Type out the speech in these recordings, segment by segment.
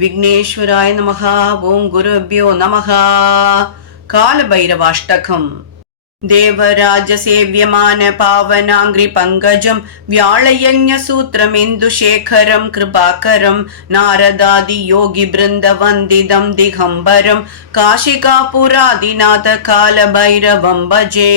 விக்னேஸ்வராய நமகா ஓம் குருபியோ நமகா. காலபைரவாஷ்டகம். தேவராஜ சேவியமான பாவனாங்கிரி பங்கஜம் வியாழயஞ சூத்திரம் இந்து சேகரம் கிருபாகரம் நாரதாதி யோகி பிருந்த வந்திதம் திகம்பரம் காஷிகா புராதிநாத கால பைரவம் பஜே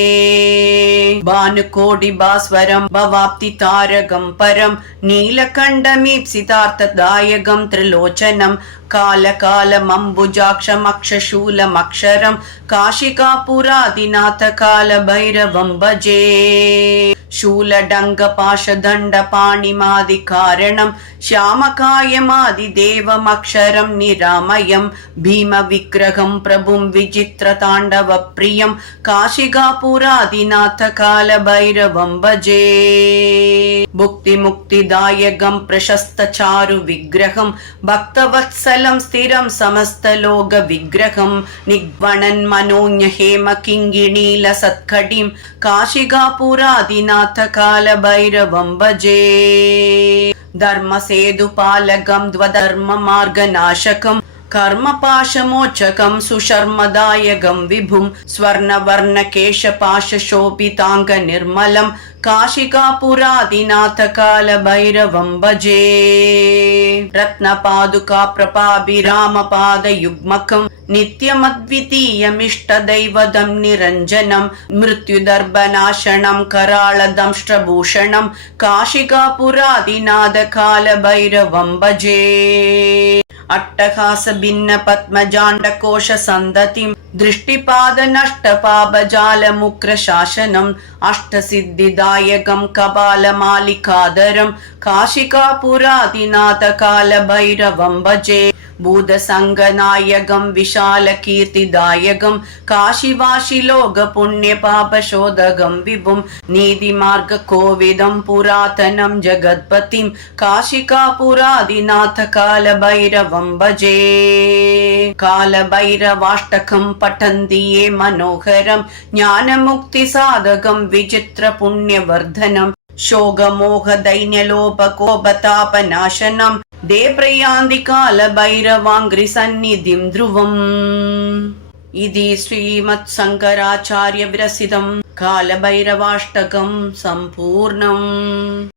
பானுகோடி பாஸ்வரம் பவாப்தி தாரகம் பரம் நீலகண்டமீப்சிதார்த்த தாயகம் திரிலோச்சனம் காலகாலமம்புஜாட்சமக்ஷூலமக்ஷரம் காஷிகா புராதிநாத கால कालकालमम्बुजाक्षमक्षशूलमक्षरं काशिकापुरादिनाथ कालभैरवं भजे शूलडङ्गपाशदण्डपाणिमादिकारणं श्यामकायमादिदेवमक्षरं निरामयं भीमविग्रहं प्रभुं विचित्रताण्डवप्रियं काशिकापुरादिनाथ कालभैरवं भजे भुक्तिमुक्तिदायकं प्रशस्तचारुविग्रहं भक्तवत्सलं स्थिरं समस्तलोकविग्रहं निग्वणन् मनोज्ञहेम किङ्गिणीलसत्कटिं काशिकापुरादिनाथ कालभैरवं भजे धर्मसेतुपालकं द्वधर्ममार्गनाशकं कर्मपाशमोचकं सुशर्मदायकं विभुं स्वर्णवर्णकेशपाशशोभिताङ्गनिर्मलं काशिकापुरादिनाथ कालभैरवं भजे रत्नपादुकाप्रपाभिरामपादयुग्मकं नित्यमद्वितीयमिष्टदैवदं निरञ्जनं मृत्युदर्भनाशनं அட்டகாச பின்ன பத்மஜாண்ட கோஷ சந்ததிம் திருஷ்டிபாத நஷ்ட பாபஜால முக்ர சாசனம் அஷ்ட சித்திதாயகம் கபால மாலிகாதரம் காஷிகா புராதிநாத கால பைரவம் பஜே. ഭൂതസംഗനായകം വിശാലകീർത്തിദായകം കാശിവാശിലോകപുണ്യപാപശോധകം വിഭും നീതിമാർഗകോവിദം പുരാതനം ജഗത്പതിം കാശികാപുരാദിനാഥ കാലഭൈരവം ഭജേ. കാലഭൈരവാഷ്ടകം പഠന്തിയേ മനോഹരം മനോഹരം ജ്ഞാനമുക്തിസാധകം വിചിത്ര പുണ്യവർദ്ധനം ശോകമോഹ ദൈന്യലോപകോപതാപനാശനം प्रयान्ति कालभैरवाङ्घ्रिसन्निधिं ध्रुवम् इति श्रीमत्शङ्कराचार्यविरसितं कालभैरवाष्टकं सम्पूर्णम्